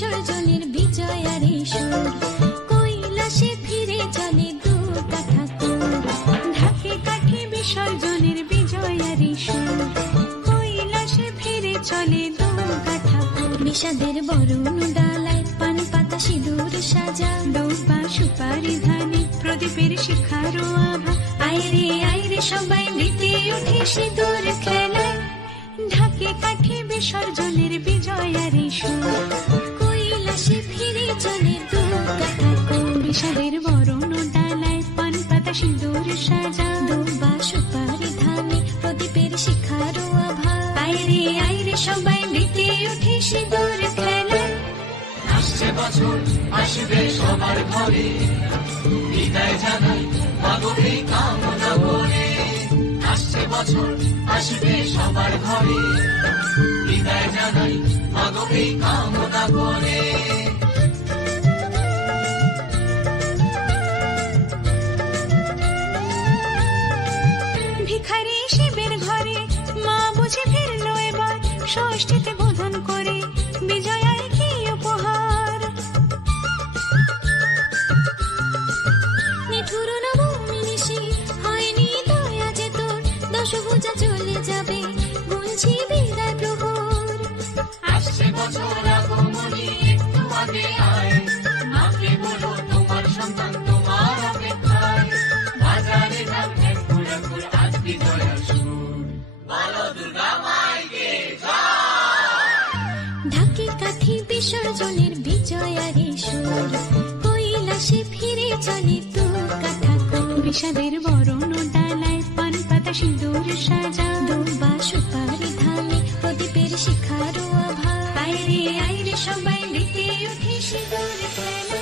বিসর্জনের বিজয়ারে সুর, কৈলাসে ফিরে চলে দুর্গা ঠাকুর। ঢাকে কাঠে বিসর্জনের বিজয়ারে সুর, কৈলাসে ফিরে চলে দুর্গা ঠাকুর। বিষাদের বরণ ডালায় পান পাতা সিঁদুর সাজা, দৌবা সুপারি ধানে প্রদীপের শিখারো আভা। আইরে সবাই মেতে উঠে সিঁদুর খেলায়, ঢাকে কাঠে বিসর্জনের বিজয়ারে সুর, কৈলাসে ফিরে চলে দুর্গা ঠাকুর। বিষাদের বরণ ডালায় পান পাতা সিঁদুর সাজা, দৌবা সুপারি ধানে প্রদীপের শিখারো আভা। আইরে সবাই মেতে উঠে সিঁদুর খেলায়। আসছে বছর আসবে সবার ঘরে, বিদায় জানাই মাগো এই কামনা করে। আসছে বছর আসবে সবার ঘরে, বিদায় জানাই মাগো এই কামনা করে। ভিখারি শিবের ঘরে মা বুঝে ফিরল এবার, ষষ্ঠীতে বোধন করে বিজয়ায় কি উপহার। নিঠুর নবমী নিশি হয়নি দয়া যে তোর, দশভুজা চলে যাবে গুনছি বিদায় প্রহর। আসছে বছর আগমনী একটু আগে আয়, মাকে বলো তোমার সন্তান তোমার অপেক্ষায়। বাজারে যাও ঠাকুর আজ বিজয়ার সুর, বলো দুর্গা মাইকে ঢাকে কাঠি বিসর্জনের বিজয়ারে সুর, কৈলাসে ফিরে চলে দুর্গা ঠাকুর। বিষাদের বরণ ডালায় পান পাতা সিঁদুর সাজা, দৌবা সুপারি ধানে প্রদীপের শিখারো আভা। আইরে সবাই মেতে উঠে সিঁদুর খেলা।